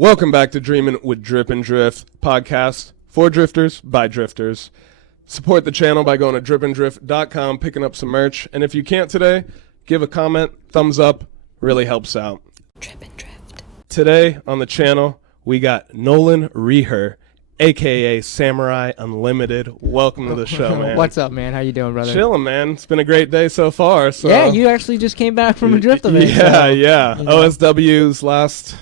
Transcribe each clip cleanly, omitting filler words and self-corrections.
Welcome back to Dreamin' with Drip and Drift podcast for drifters by drifters. Support the channel by going to drip&drift.com, picking up some merch. And if you can't today, give a comment, thumbs up, really helps out. Drip and Drift. Today on the channel, we got Nolan Reher, a.k.a. Samurai Unlimited. Welcome to the show, man. What's up, man? How you doing, brother? Chilling, man. It's been a great day so far. So. Yeah, you actually just came back from a drift event. Yeah. You know. OSW's last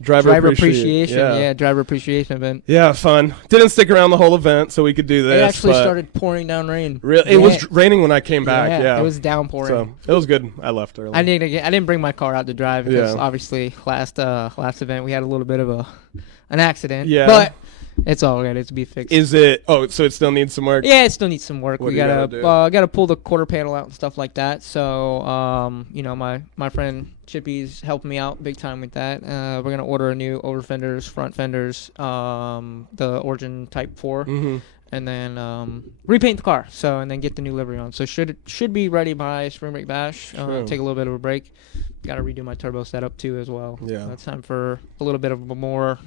driver appreciation. Yeah, driver appreciation event. Yeah, fun. Didn't stick around the whole event, so we could do this. It actually started pouring down rain. Really, it was raining when I came back. Yeah, it was downpouring. So it was good. I left early. I didn't bring my car out to drive because obviously last event we had a little bit of an accident. Yeah, but it's all good. It's to be fixed. Is it? Oh, so it still needs some work? Yeah, it still needs some work. What We gotta pull the quarter panel out and stuff like that. So, my friend Chippy's helping me out big time with that. We're gonna order a new over fenders, front fenders, the Origin Type 4, and then repaint the car. So, and then get the new livery on. So should be ready by Spring Break Bash. Take a little bit of a break. Got to redo my turbo setup too as well. Yeah, it's time for a little bit of a more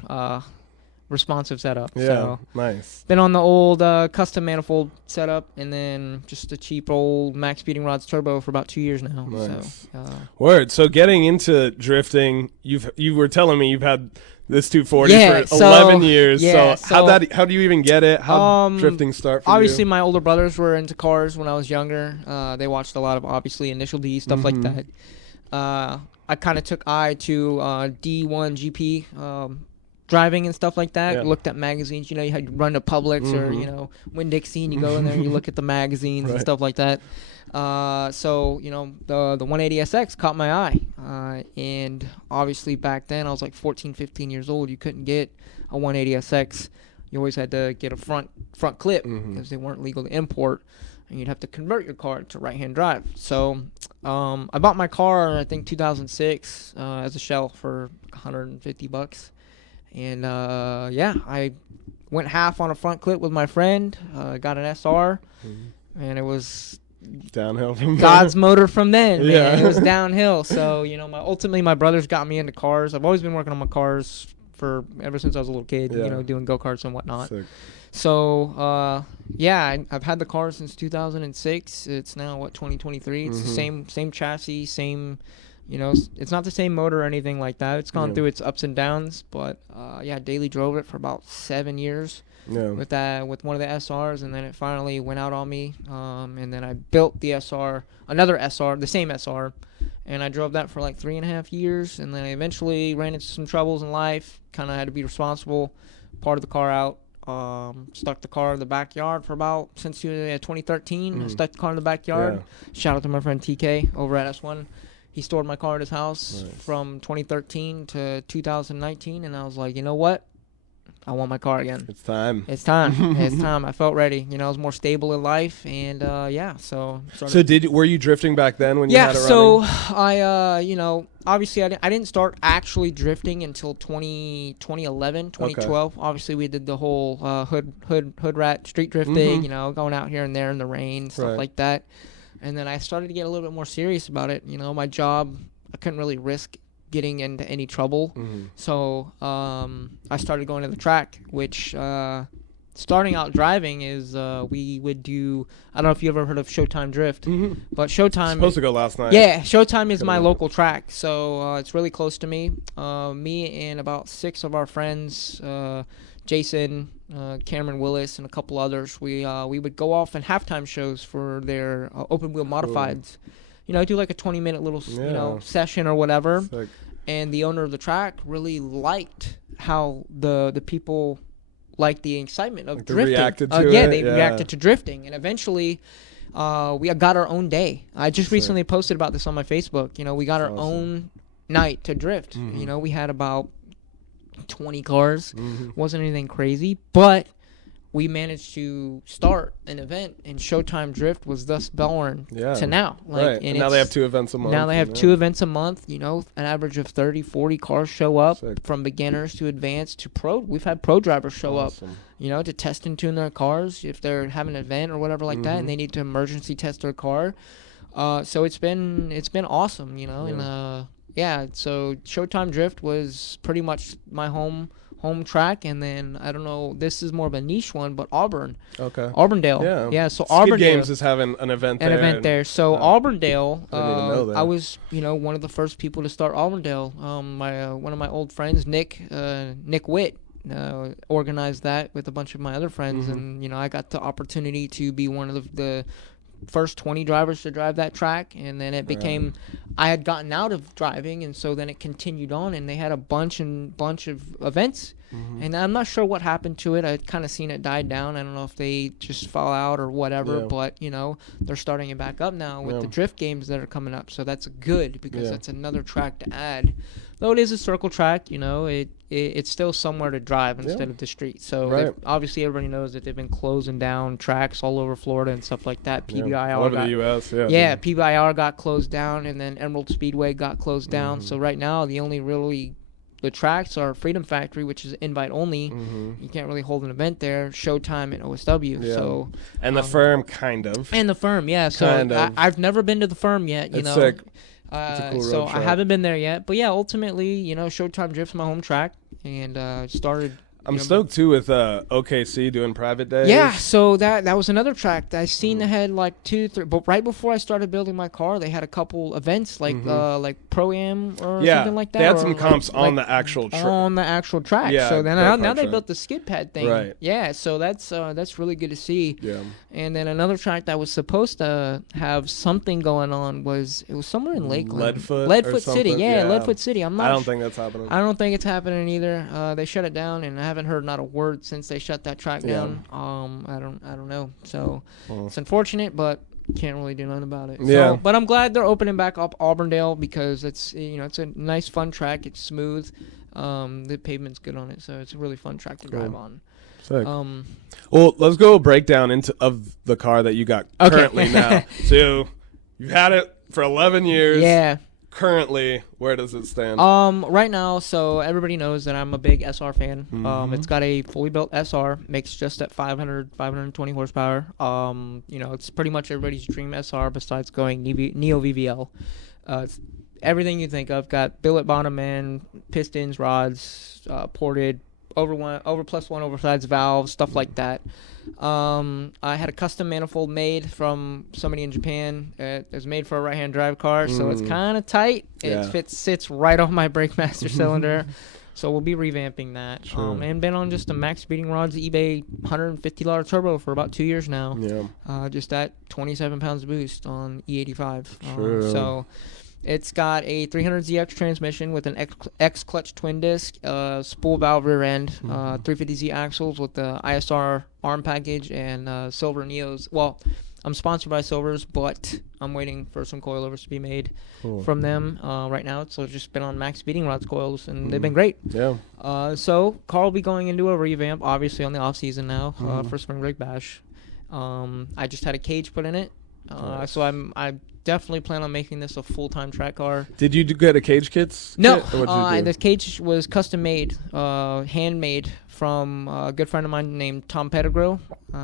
responsive setup. Yeah, so nice. Been on the old custom manifold setup, and then just a cheap old Max Speeding Rods turbo for about 2 years now. Nice. So, Word. So getting into drifting, you were telling me you've had this 240 for 11 years. Yeah, so how do you even get it? How drifting start for obviously you? My older brothers were into cars when I was younger. They watched a lot of obviously Initial D stuff like that. I kind of took eye to D1 GP driving and stuff like that. Yeah. Looked at magazines. You had to run to Publix or Winn-Dixie, and you go in there and you look at the magazines and stuff like that. So the 180SX caught my eye, and obviously back then I was like 14, 15 years old. You couldn't get a 180SX. You always had to get a front clip because they weren't legal to import, and you'd have to convert your car to right-hand drive. So I bought my car, I think 2006, as a shell for $150. And I went half on a front clip with my friend, got an SR, and it was downhill from God's motor from then, man. Yeah. It was downhill. So, ultimately my brothers got me into cars. I've always been working on my cars ever since I was a little kid, doing go-karts and whatnot. Sick. So, I've had the car since 2006. It's now, 2023? It's the same chassis, same... it's not the same motor or anything like that. It's gone through its ups and downs, but daily drove it for about 7 years with one of the SRs, and then it finally went out on me. And then I built the another SR, the same SR, and I drove that for like 3.5 years, and then I eventually ran into some troubles in life. Kind of had to be responsible, parted the car out. Stuck the car in the backyard for since 2013. I stuck the car in the backyard. Shout out to my friend TK over at S1. He stored my car at his house from 2013 to 2019, and I was like, you know what? I want my car again. It's time. It's time. It's time. I felt ready. I was more stable in life, and So were you drifting back then when you had it running? So I obviously I didn't start actually drifting until 2011, 2012. Okay. Obviously we did the whole hood rat street drift thing. Going out here and there in the rain, stuff like that. And then I started to get a little bit more serious about it. My job, I couldn't really risk getting into any trouble. So I started going to the track, which starting out driving is we would do, I don't know if you ever heard of Showtime Drift, but Showtime... Supposed to go last night. Yeah, Showtime is my local track. So it's really close to me. Me and about 6 of our friends, Jason, Cameron Willis, and a couple others, we would go off in halftime shows for their open wheel modifieds. Do like a 20-minute little session or whatever. Sick. And the owner of the track really liked how the people liked the excitement of drifting. They reacted to it. They reacted to drifting, and eventually we got our own day. I just recently posted about this on my Facebook. We got our own night to drift. We had about 20 cars. Wasn't anything crazy, but we managed to start an event, and Showtime Drift was thus born to now. And now they have 2 events a month. Now they have 2 events a month. An average of 30, 40 cars show up. Sick. From beginners to advanced to pro. We've had pro drivers show up, to test and tune their cars if they're having an event or whatever like that, and they need to emergency test their car. So it's been awesome, and Yeah, so Showtime Drift was pretty much my home track, and then I don't know, this is more of a niche one, but Auburndale. Yeah, so Skid Auburndale Games is having an event there. So Auburndale, I didn't even know that. I was one of the first people to start Auburndale. One of my old friends, Nick Witt, organized that with a bunch of my other friends, and I got the opportunity to be one of the first 20 drivers to drive that track, and then it became I had gotten out of driving, and so then it continued on, and they had a bunch of events, and I'm not sure what happened to it. I'd kind of seen it died down. I don't know if they just fall out or whatever, but they're starting it back up now with the drift games that are coming up, so that's good because that's another track to add. Though it is a circle track, it's still somewhere to drive instead of the street. So obviously everybody knows that they've been closing down tracks all over Florida and stuff like that. PBIR all over the U.S. PBIR got closed down, and then Emerald Speedway got closed down. So right now the only the tracks are Freedom Factory, which is invite only. You can't really hold an event there. Showtime and OSW. So and the firm kind of. And the firm, So I've never been to the firm yet. It's sick. So I haven't been there yet, but ultimately, Showtime Drift's my home track, and started. I'm stoked too with OKC doing private days. Yeah, so that was another track that I seen. They had like 2, 3, but right before I started building my car, they had a couple events like Pro-Am or something like that. They had some comps on the actual track. On the actual track. Yeah, so then now they built the skid pad thing. Right. Yeah, so that's really good to see. Yeah. And then another track that was supposed to have something going on was somewhere in Lakeland. Leadfoot City. Yeah, Leadfoot City. I don't think that's happening. I don't think it's happening either. They shut it down, and I haven't heard not a word since they shut that track down. I don't know. So it's unfortunate, but can't really do nothing about it. Yeah. So, but I'm glad they're opening back up Auburndale because it's it's a nice fun track. It's smooth. The pavement's good on it, so it's a really fun track to drive on. Sick. Well, let's go a breakdown of the car that you got currently now. So you've had it for 11 years. Yeah. Currently, where does it stand? Right now, so everybody knows that I'm a big SR fan. It's got a fully built SR, makes just at 520 horsepower. It's pretty much everybody's dream SR besides going Neo VVL. It's everything you think of. Got billet bottom end, pistons, rods, ported, over plus one oversized valves, stuff like that. I had a custom manifold made from somebody in Japan. It was made for a right-hand drive car, so it's kind of tight. It sits right off my brake master cylinder. So we'll be revamping that. And been on just a max speeding rods eBay $150 turbo for about 2 years now. Yeah. Just at 27 pounds of boost on E85. So it's got a 300ZX transmission with an X clutch twin disc, spool valve rear end, 350Z axles with the ISR arm package, and Silver Neos. Well, I'm sponsored by Silvers, but I'm waiting for some coilovers to be made from them right now. So I've just been on max speeding rods coils, and they've been great. Yeah. So car will be going into a revamp, obviously on the off season now for Spring Break Bash. I just had a cage put in it. So I definitely plan on making this a full-time track car. Did you get a cage kit? No, the cage was custom made, handmade from a good friend of mine named Tom Pettigrew.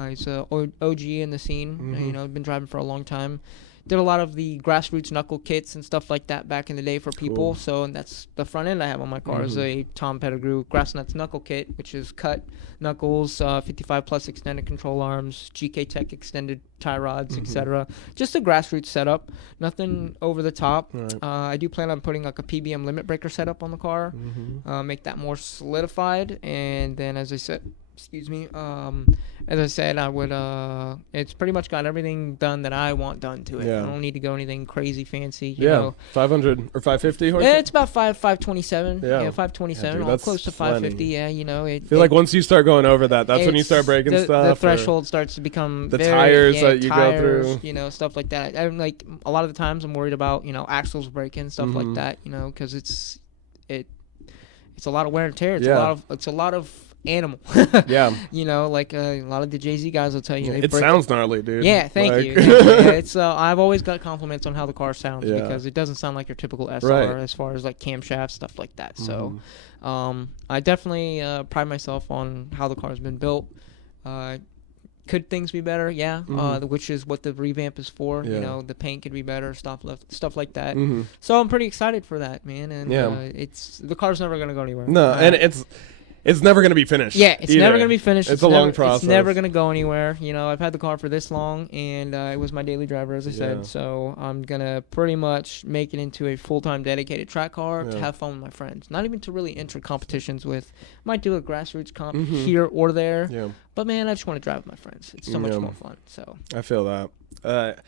He's a OG in the scene. Been driving for a long time. Did a lot of the grassroots knuckle kits and stuff like that back in the day for people. So that's the front end I have on my car is a Tom Pettigrew grass nuts knuckle kit, which is cut knuckles, 55 plus extended control arms, GK Tech extended tie rods, etc. Just a grassroots setup, nothing over the top. Right. I do plan on putting like a PBM limit breaker setup on the car, make that more solidified, and then as I said, I would it's pretty much got everything done that I want done to it. I don't need to go anything crazy fancy. You know. 500 or 550 horsepower? It's about 527. Yeah, 527. Dude, all close to 550. plenty. Yeah, I feel like once you start going over that, that's when you start breaking stuff. The threshold starts to become the tires that you go through. Stuff like that. I'm like a lot of the times I'm worried about axles breaking, stuff like that. Because it's a lot of wear and tear. It's a lot of animal. Yeah. Like a lot of the Jay-Z guys will tell you. It sounds gnarly, dude. Yeah, thank you. It's I've always got compliments on how the car sounds because it doesn't sound like your typical SR as far as like camshaft stuff like that. So, I definitely pride myself on how the car's been built. Could things be better? Yeah. Which is what the revamp is for. Yeah. You know, the paint could be better, stuff like that. Mm-hmm. So I'm pretty excited for that, man. And the car's never gonna go anywhere. No, and it's never gonna be finished. Yeah, it's never gonna be finished. It's a long process. It's never gonna go anywhere. You know, I've had the car for this long, and it was my daily driver, as I said. So I'm gonna pretty much make it into a full-time dedicated track car to have fun with my friends. Not even to really enter competitions with. Might do a grassroots comp here or there. Yeah. But man, I just want to drive with my friends. It's so much more fun. So I feel that.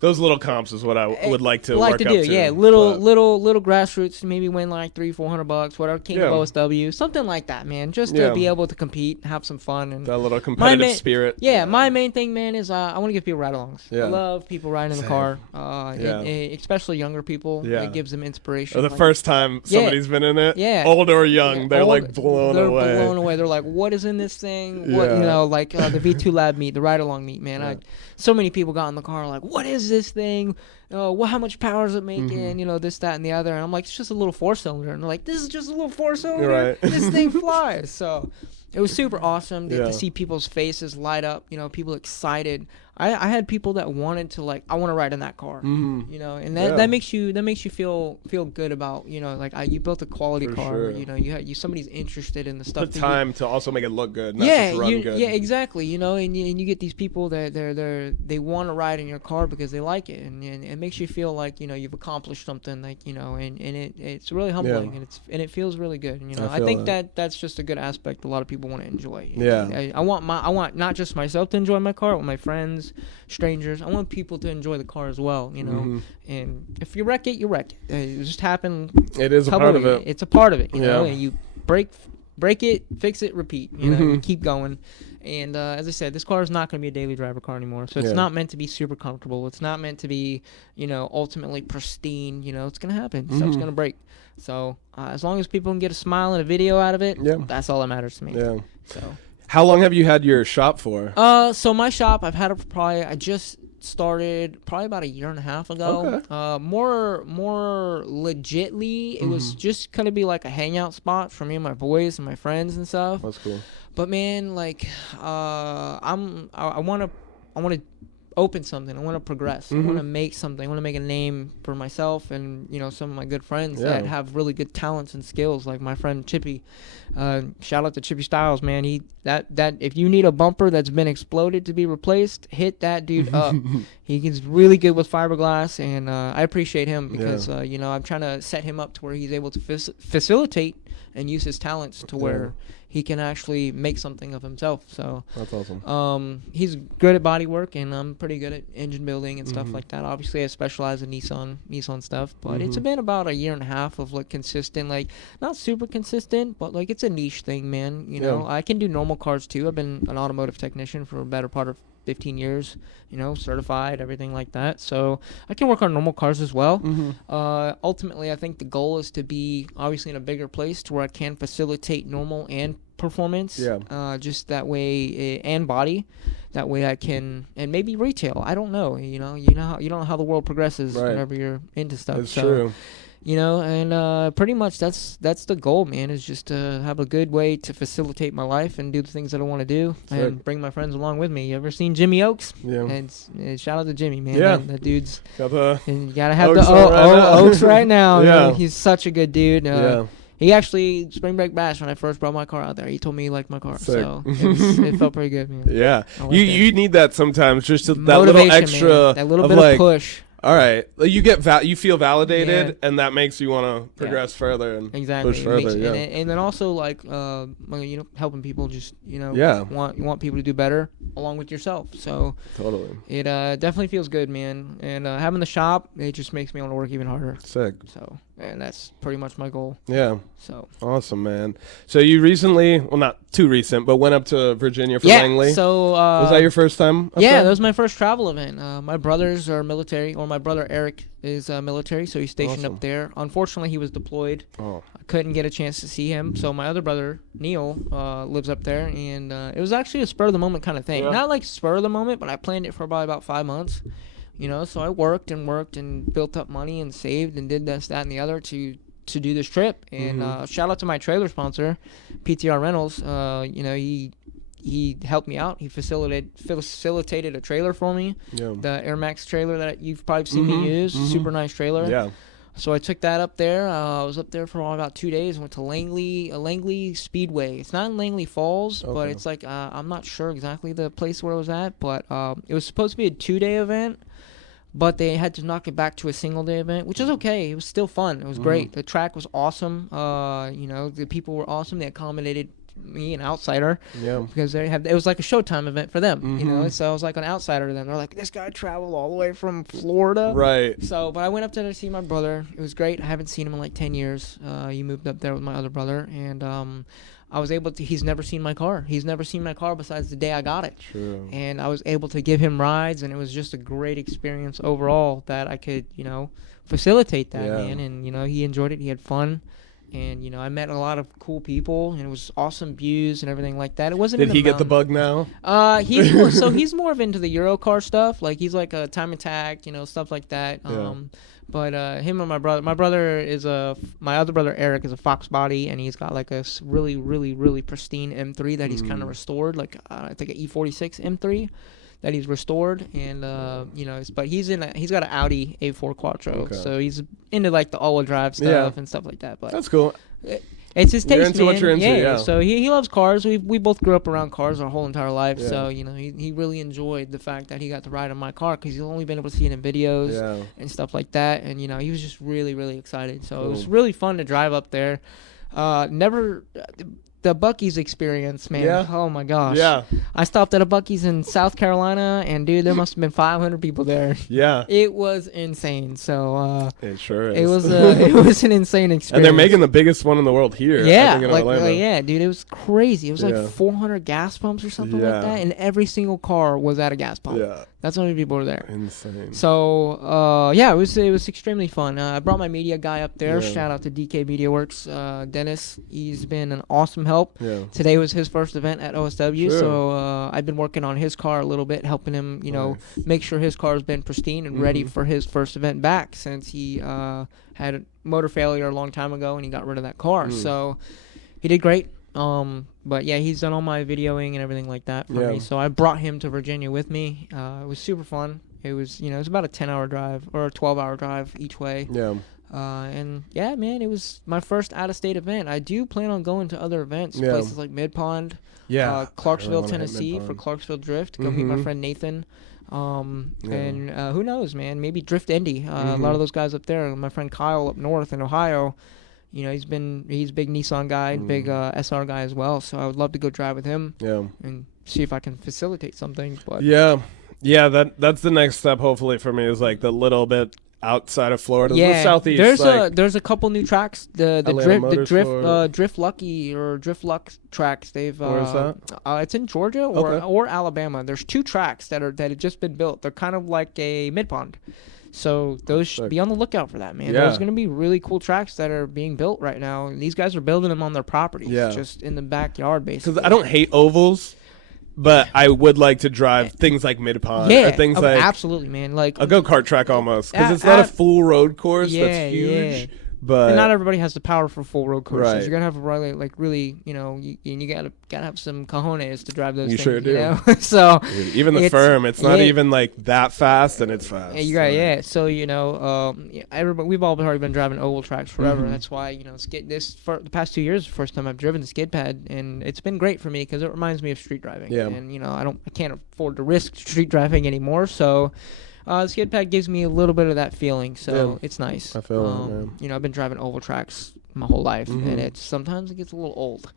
Those little comps is what I would like to work do. Up to. Yeah, little grassroots, maybe win like $300-400, whatever, King of OSW, something like that, man. Just to be able to compete, have some fun, and that little competitive spirit. Yeah, my main thing, man, is I want to give people ride-alongs. Yeah. I love people riding in the car, especially younger people. Yeah. It gives them inspiration. Or the first time somebody's been in it. Yeah. Old or young, they're like blown away. They're blown away. They're like, what is in this thing? What like the V2 Lab meet, the ride-along meet, man. So many people got in the car like, what is this thing? How much power is it making? You know, this, that, and the other. And I'm like, it's just a little 4-cylinder. And they're like, this is just a little 4-cylinder. Right. This thing flies. So it was super awesome to see people's faces light up. You know, people excited. I had people that wanted to, like, I want to ride in that car. You know, and that makes you feel good about, you know, like you built a quality car. Sure. You know, somebody's interested in the stuff. Put time to also make it look good, not just run good. Yeah, exactly. You know, and you get these people that they want to ride in your car because they like it, and it makes you feel like, you know, you've accomplished something, like, you know, and it's really humbling, and it feels really good. You know, I think that's just a good aspect a lot of people want to enjoy. I want not just myself to enjoy my car, but my friends, strangers. I want people to enjoy the car as well, you know. And if you wreck it, you wreck it. It just happened. It is a part of it. It's a part of it, you know. And you break it, fix it, repeat. You know, you keep going. And as I said, this car is not going to be a daily driver car anymore. So it's not meant to be super comfortable. It's not meant to be, you know, ultimately pristine. You know, it's going to happen. Stuff's going to break. So as long as people can get a smile and a video out of it, that's all that matters to me. Yeah. So. How long have you had your shop for? So my shop, I've had it for I just started probably about 1.5 years ago. Okay. More legitly, it was just gonna be like a hangout spot for me and my boys and my friends and stuff. That's cool. But man, like, I want to open something. I want to progress. I want to make something. I want to make a name for myself and, you know, some of my good friends that have really good talents and skills, like my friend Chippy. Shout out to Chippy Styles, man. That if you need a bumper that's been exploded to be replaced, hit that dude up. He's really good with fiberglass, and I appreciate him because you know, I'm trying to set him up to where he's able to facilitate and use his talents to where he can actually make something of himself. So that's awesome. He's good at body work, and I'm pretty good at engine building and stuff like that. Obviously, I specialize in Nissan stuff, but it's been about 1.5 years of like consistent, like not super consistent, but like it's a niche thing, man. You know, I can do normal cars too. I've been an automotive technician for a better part of 15 years, you know, certified, everything like that. So I can work on normal cars as well. Ultimately, I think the goal is to be obviously in a bigger place to where I can facilitate normal and performance. Just that way, and body. That way I can, and maybe retail. I don't know. You know you don't know how the world progresses whenever you're into stuff. That's true. You know, and pretty much that's the goal, man, is just to have a good way to facilitate my life and do the things that I want to do and bring my friends along with me. You ever seen Jimmy Oaks? Yeah. And shout out to Jimmy, man. Yeah. That dude's got the and you gotta have Oaks the Oaks right now. Yeah. He's such a good dude. He actually, Spring Break Bash, when I first brought my car out there, he told me he liked my car. Sick. So it felt pretty good, man. Yeah. You need that sometimes, just that little extra, man. That little bit of push. All right, you get you feel validated, and that makes you want to progress further and push further. And then also like you know, helping people, just, you know, want people to do better along with yourself. So totally, it definitely feels good, man. And having the shop, it just makes me want to work even harder. Sick. So. And that's pretty much my goal. Yeah. So awesome, man. So you recently, well, not too recent, but went up to Virginia for Langley. So was that your first time up there? That was my first travel event. My brothers are military, or my brother Eric is military, so he's stationed up there. Unfortunately, he was deployed. I couldn't get a chance to see him. So my other brother Neil lives up there, and it was actually a spur of the moment kind of thing. Not like spur of the moment, but I planned it for probably about 5 months. You know, so I worked and built up money and saved and did this, that, and the other to do this trip. And shout out to my trailer sponsor, PTR Rentals. You know, he he helped me out. He facilitated a trailer for me. Yeah. The Air Max trailer that you've probably seen me use. Super nice trailer. Yeah. So I took that up there. I was up there for about 2 days. Went to Langley Speedway. It's not in Langley Falls, but it's like I'm not sure exactly the place where it was at. But it was supposed to be a 2-day event, but they had to knock it back to a single-day event, which is okay. It was still fun. It was great. The track was awesome. The people were awesome. They accommodated me, an outsider, because it was like a Showtime event for them, so I was like an outsider to them. They're like, this guy traveled all the way from Florida, right? So, but I went up there to see my brother. It was great. I haven't seen him in like 10 years. He moved up there with my other brother, and I was able to. He's never seen my car. He's never seen my car besides the day I got it. True. And I was able to give him rides, and it was just a great experience overall that I could, facilitate that, man. And he enjoyed it. He had fun. And I met a lot of cool people, and it was awesome views and everything like that. It wasn't. Did he get the bug now? He's more of into the Euro car stuff. Like he's like a time attack, stuff like that. But him and my other brother Eric is a Fox body, and he's got like a really, really, really pristine M3 that he's kind of restored, like I think an E46 M3 that he's restored, and but he's got an Audi A4 Quattro, so he's into like the all-wheel drive stuff and stuff like that. But that's cool. It's his taste, you're into man. What you're into, yeah. So he loves cars. We both grew up around cars our whole entire life. So he really enjoyed the fact that he got to ride in my car, because he's only been able to see it in videos and stuff like that. And he was just really, really excited. So it was really fun to drive up there. The Buc-ee's experience, man. Yeah. Oh my gosh. Yeah. I stopped at a Buc-ee's in South Carolina, and dude, there must have been 500 people there. Yeah. It was insane. So it sure is. It was an insane experience. And they're making the biggest one in the world here. Yeah. I think, in Orlando. Yeah, dude, it was crazy. It was like 400 gas pumps or something like that, and every single car was at a gas pump. Yeah. That's how many people were there. Insane. So, it was extremely fun. I brought my media guy up there. Yeah. Shout out to DK Media Works, Dennis. He's been an awesome help. Yeah. Today was his first event at OSW, so I've been working on his car a little bit, helping him, make sure his car's been pristine and ready for his first event back, since he had a motor failure a long time ago and he got rid of that car. So he did great. But yeah, he's done all my videoing and everything like that for me. So I brought him to Virginia with me. It was super fun. It was, it was about a 10-hour drive or a 12-hour drive each way. Yeah. And yeah, man, it was my first out-of-state event. I do plan on going to other events, places like Mid-Pond, Clarksville, Tennessee for Clarksville Drift. Go meet my friend Nathan. And who knows, man? Maybe Drift Indy. A lot of those guys up there. My friend Kyle up north in Ohio. He's a big Nissan guy, big SR guy as well. So I would love to go drive with him. Yeah. And see if I can facilitate something. But that's the next step. Hopefully for me is like the little bit outside of Florida, the southeast. There's a couple new tracks. The Drift Lucky or Drift Luck tracks. They've where is that? It's in Georgia or Alabama. There's 2 tracks that have just been built. They're kind of like a mid-pond. So those be on the lookout for that, man. Yeah. There's going to be really cool tracks that are being built right now. And these guys are building them on their properties, just in the backyard, basically. Because I don't hate ovals, but I would like to drive things like Mid-Pond. Yeah, or things like absolutely, man. Like a go-kart track almost. Because it's not a full road course that's huge. Yeah. But and not everybody has the power for full road courses. Right. You're gonna have you gotta have some cojones to drive those things. Sure do. You know? So even the firm, it's not even like that fast, and it's fast. Yeah, So everybody, we've all already been driving oval tracks forever. That's why for the past 2 years, the first time I've driven the skid pad, and it's been great for me because it reminds me of street driving. Yeah. And I can't afford to risk street driving anymore, so. The skid pad gives me a little bit of that feeling, so it's nice. I feel it, man. I've been driving oval tracks my whole life, and sometimes it gets a little old.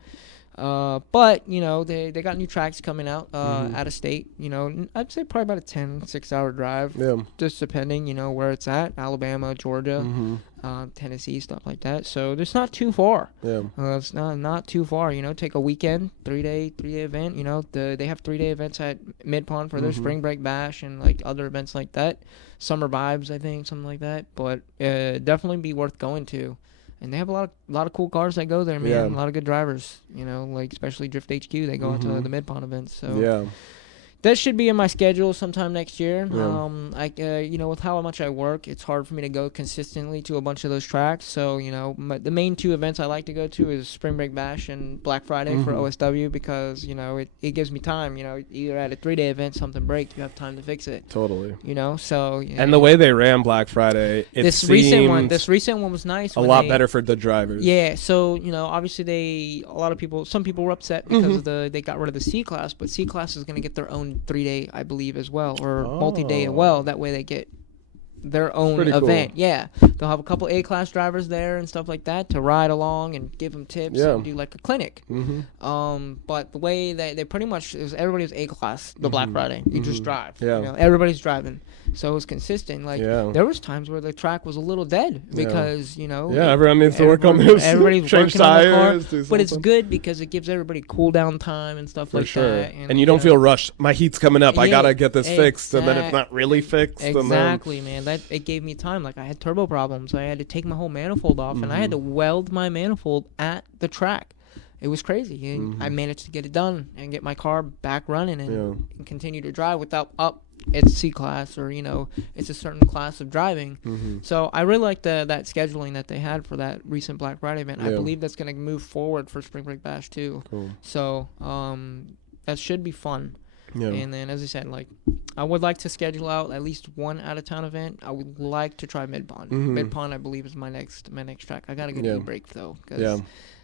But they got new tracks coming out out of state. I'd say probably about a 6-hour drive. Yeah. Just depending, where it's at. Alabama, Georgia, Tennessee, stuff like that. So it's not too far. Yeah. It's not too far. Take a weekend, 3-day event. They have 3-day events at Mid-Pond for their spring break bash and like other events like that. Summer vibes, I think, something like that. But definitely be worth going to. And they have a lot of cool cars that go there, man. Yeah. A lot of good drivers, like especially Drift HQ. They go out to the Mid-Pond events. So That should be in my schedule sometime next year. Yeah. With how much I work, it's hard for me to go consistently to a bunch of those tracks. So, the main 2 events I like to go to is Spring Break Bash and Black Friday for OSW because, it gives me time. Either at a 3-day event, something breaks, you have time to fix it. Totally. So. And the way they ran Black Friday, this recent one was nice. A lot better for the drivers. Yeah. So, obviously some people were upset because they got rid of the C class, but C class is going to get their own 3-day, I believe, as well, or multi-day as well. That way they get their own event. Cool. Yeah, they'll have a couple A-class drivers there and stuff like that to ride along and give them tips and do like a clinic. But the way they pretty much everybody was A-class the Black Friday. You just drive. Yeah. Everybody's driving, so it was consistent. Like there was times where the track was a little dead because everyone needs to work on this. Everybody's change working tires, on the car, but it's good because it gives everybody cool down time and stuff like that. And you don't feel rushed. My heat's coming up. I gotta get this fixed, and then it's not really fixed. Exactly, man. It gave me time. Like I had turbo problems. I had to take my whole manifold off, and I had to weld my manifold at the track. It was crazy, and I managed to get it done and get my car back running and continue to drive without it's C class or it's a certain class of driving. So I really like that scheduling that they had for that recent Black Friday event. I believe that's going to move forward for Spring Break Bash too. Cool. So that should be fun. Yeah. And then, as I said, like I would like to schedule out at least one out-of-town event. I would like to try Mid Pond. Mid Pond, I believe, is my next track. I gotta get a brake though, because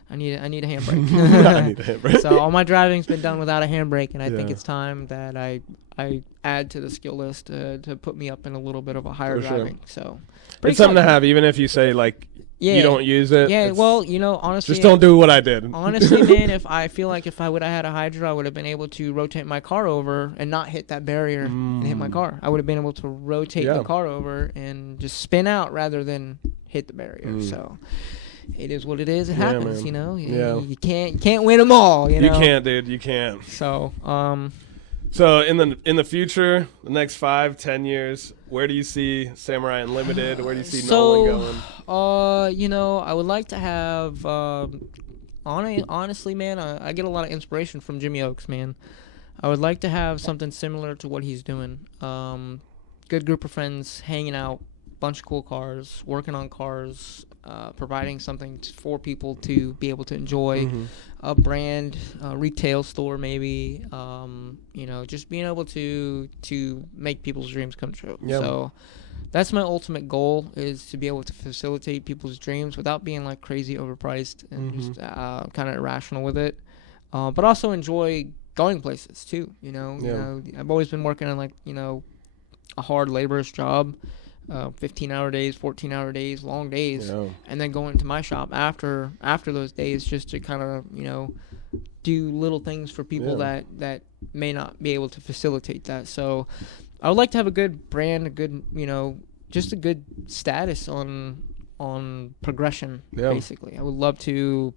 I need a handbrake. I need a handbrake. So all my driving's been done without a handbrake, and I think it's time that I add to the skill list to put me up in a little bit of a higher driving. So it's something to have, even if you say like. You don't use it. Yeah, well, honestly, just don't do what I did. Honestly, man, if I would have had a hydro, I would have been able to rotate my car over and not hit that barrier and hit my car. I would have been able to rotate the car over and just spin out rather than hit the barrier. So it is what it is. It happens, You can't win them all. You can't, dude. You can't. So, So in the future, the next 5-10 years, where do you see Samurai Unlimited? Where do you see Nolan going? I would like to have. Honestly, man, I get a lot of inspiration from Jimmy Oaks, man. I would like to have something similar to what he's doing. Good group of friends, hanging out, bunch of cool cars, working on cars, providing something for people to be able to enjoy. A brand, retail store maybe, just being able to make people's dreams come true. Yep. So that's my ultimate goal, is to be able to facilitate people's dreams without being like crazy overpriced and just kind of irrational with it, but also enjoy going places too. I've always been working on a hard laborious job. 15-hour days, 14-hour days, long days, and then going to my shop after those days just to kind of do little things for people that may not be able to facilitate that. So I would like to have a good brand, a good just a good status on progression. Basically, I would love to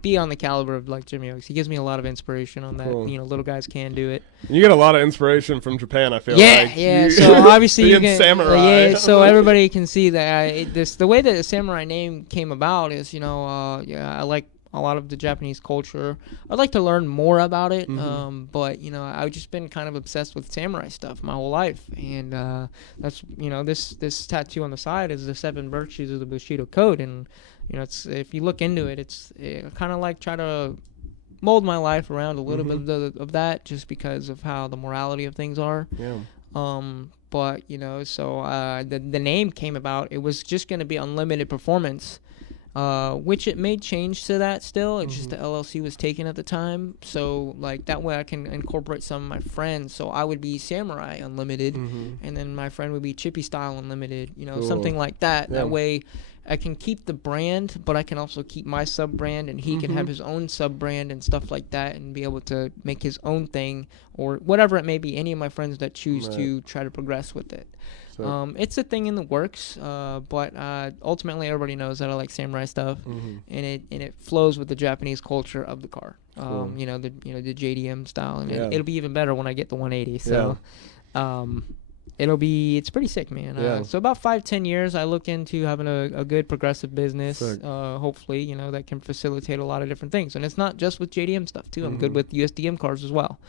be on the caliber of like Jimmy Oaks. He gives me a lot of inspiration on that. Cool. Little guys can do it. You get a lot of inspiration from Japan, I feel like. Yeah. So obviously you can Samurai. So everybody can see that the way that the Samurai name came about is I like a lot of the Japanese culture. I'd like to learn more about it. But I've just been kind of obsessed with samurai stuff my whole life, and that's this tattoo on the side is the 7 virtues of the Bushido Code, and it's, if you look into it, it's kind of like try to mold my life around a little bit of that, just because of how the morality of things are. But so the name came about. It was just going to be Unlimited Performance, which it may change to that still. It's just the LLC was taken at the time, so like that way I can incorporate some of my friends. So I would be Samurai Unlimited, and then my friend would be Chippy Style Unlimited. Cool. Something like that. That way I can keep the brand, but I can also keep my sub brand, and he can have his own sub brand and stuff like that, and be able to make his own thing or whatever it may be. Any of my friends that choose to try to progress with it. It's a thing in the works, but ultimately everybody knows that I like samurai stuff, and it flows with the Japanese culture of the car. Cool. The JDM style, and it'll be even better when I get the 180. So, it's pretty sick, man. Yeah. So about 5-10 years, I look into having a good progressive business. Sick. Hopefully, you know, that can facilitate a lot of different things. And it's not just with JDM stuff too. I'm Mm-hmm. good with USDM cars as well.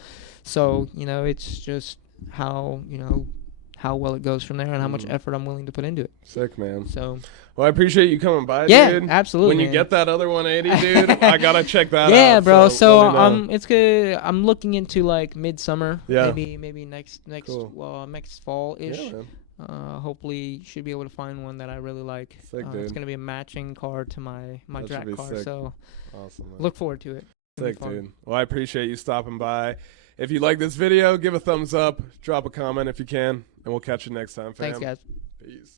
So, you know, it's just how, you know, how well it goes from there and how much effort I'm willing to put into it. Sick, man. So, well, I appreciate you coming by, yeah, dude. absolutely. When you man. get that other 180, dude, I gotta check that out. Yeah, bro. So let me know. it's good. I'm looking into like midsummer. Yeah. Maybe next Cool. next fall ish. Yeah, man. Hopefully should be able to find one that I really like. Sick, It's dude. gonna be a matching car to my That should drag be car. sick. So Awesome, man. look forward to it. It'll be Sick, fun. dude. Well, I appreciate you stopping by. If you like this video, give a thumbs up, drop a comment if you can, and we'll catch you next time, fam. Thanks, guys. Peace.